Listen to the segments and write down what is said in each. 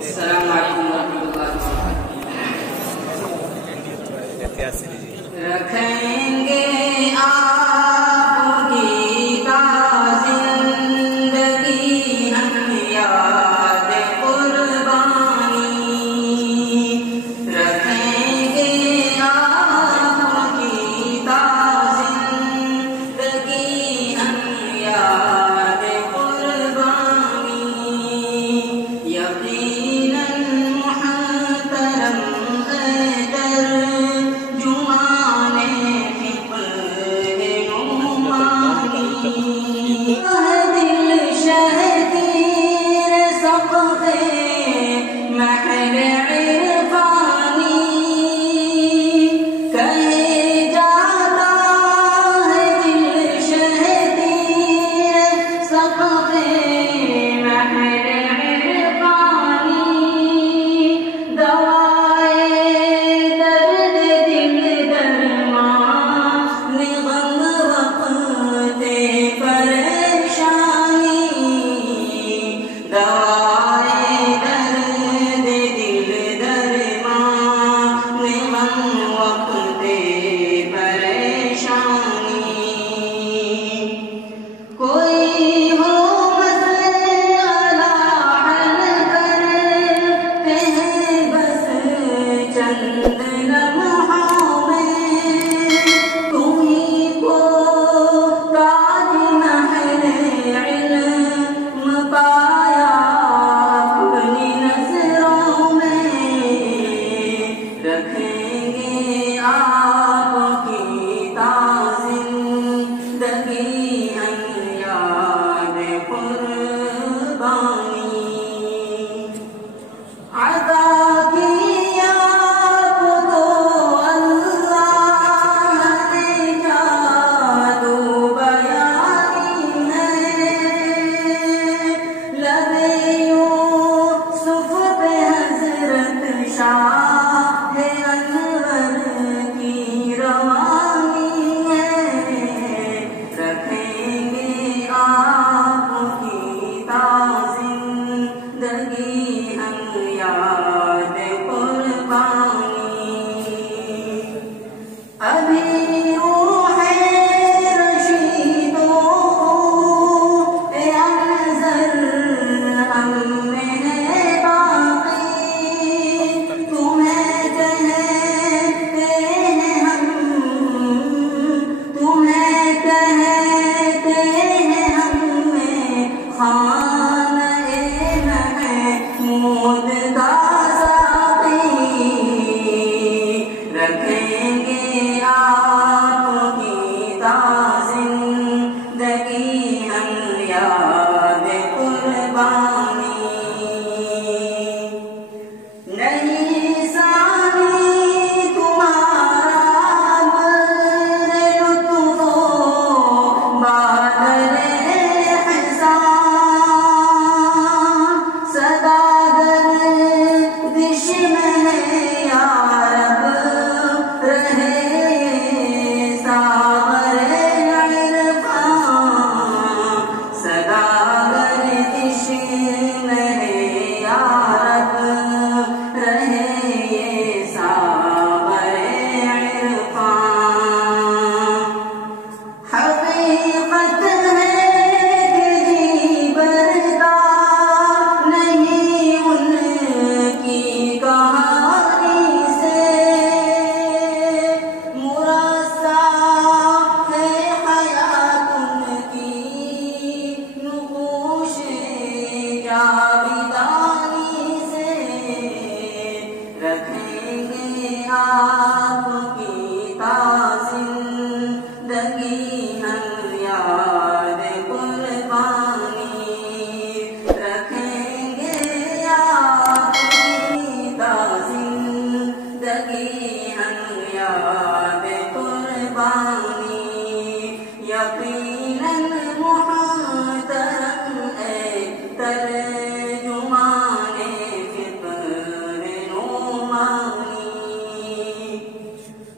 السلام علیکم ورحمۃ اللہ وبرکاتہ۔ رکھیں گے آپ کی تا زندگی ہم یاد قربانی، رکھیں گے آپ کی تا زندگی ہم یاد قربانی، یقیناً محترم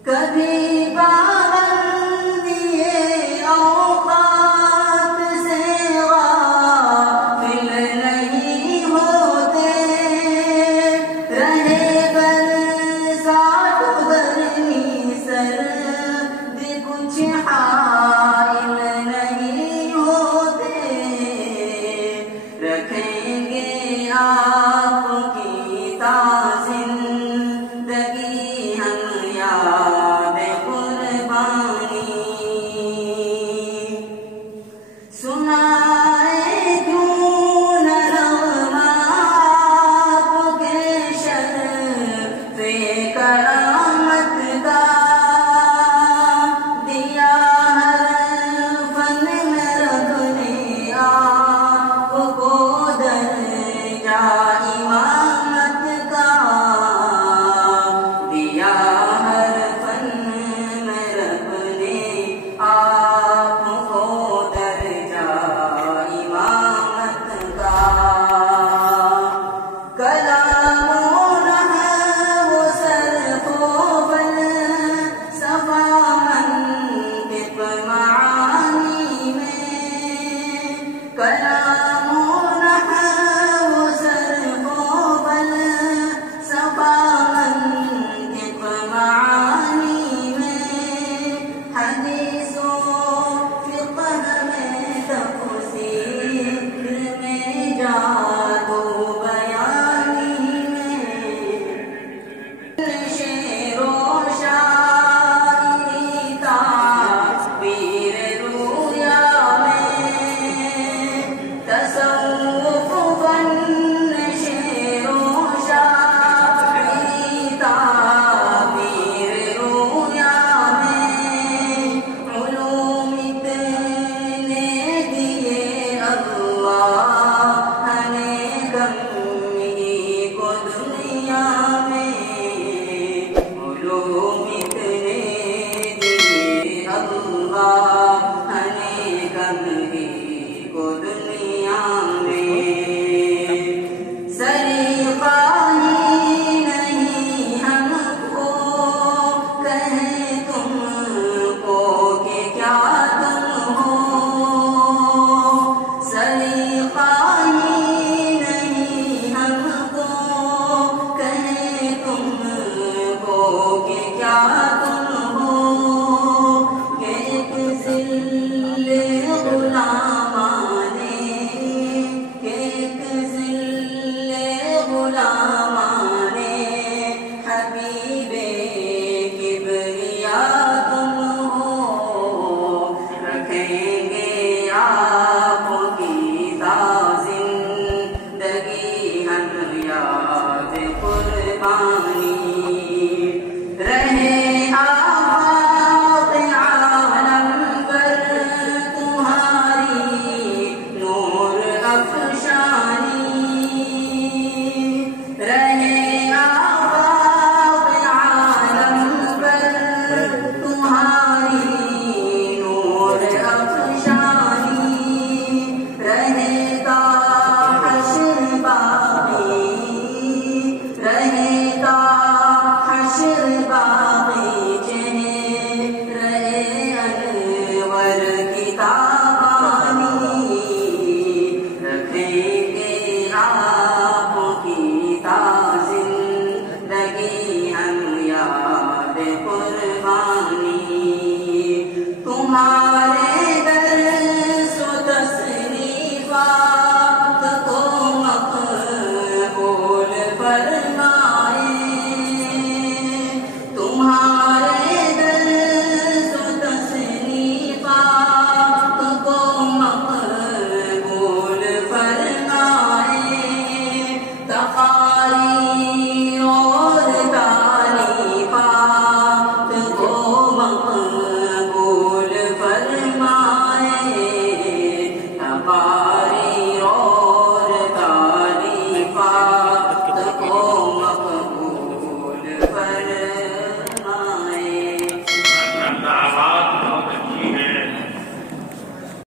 کبھی کرامت کا دیا ہر فن میں رب نے آپ کو درجہ امامت کا دیا ہر فن میں رب نے آپ کو درجہ امامت کا کلام و نحو صرف و فلسفہ منطق معانی میں کلام و نحو صرف و فلسفہ منطق معانی میں حدیث و فقہ میں تفسیر میں جادو بیانی میں شعر و شاعری تعبیر رویا میں تصوف فن شعر و شاعری تعبیر رویا میں علوم اتنے دیے اللہ نے کم ہی کو دنیا میں علوم اتنے دیے اللہ نے کم ہی کو دنیا میں سلیقہ ہی نہیں ہم کو کہیں تم کو کہ کیا تم ہو سلیقہ ہی نہیں ہم کو کہیں تم کو کہ کیا تم ہو کہ ایک ذل غلامانے کہ ایک ذل غلامانے حبیب کبریا تم ہو رکھیں گے آپ کی تا زندگی ہم یاد قربانی رہے آفاق عالم پر تمہاری نور افشانی رہے آفاق عالم پر تمہاری نور افشانی رہے گا حشر باقی رہے گا حشر باقی چہرے انور کی تابانی رکھیں گے آپ کی تا زندگی ہم یاد قربانی تمہارے درس و تصنیفات کو مقبول فرمائے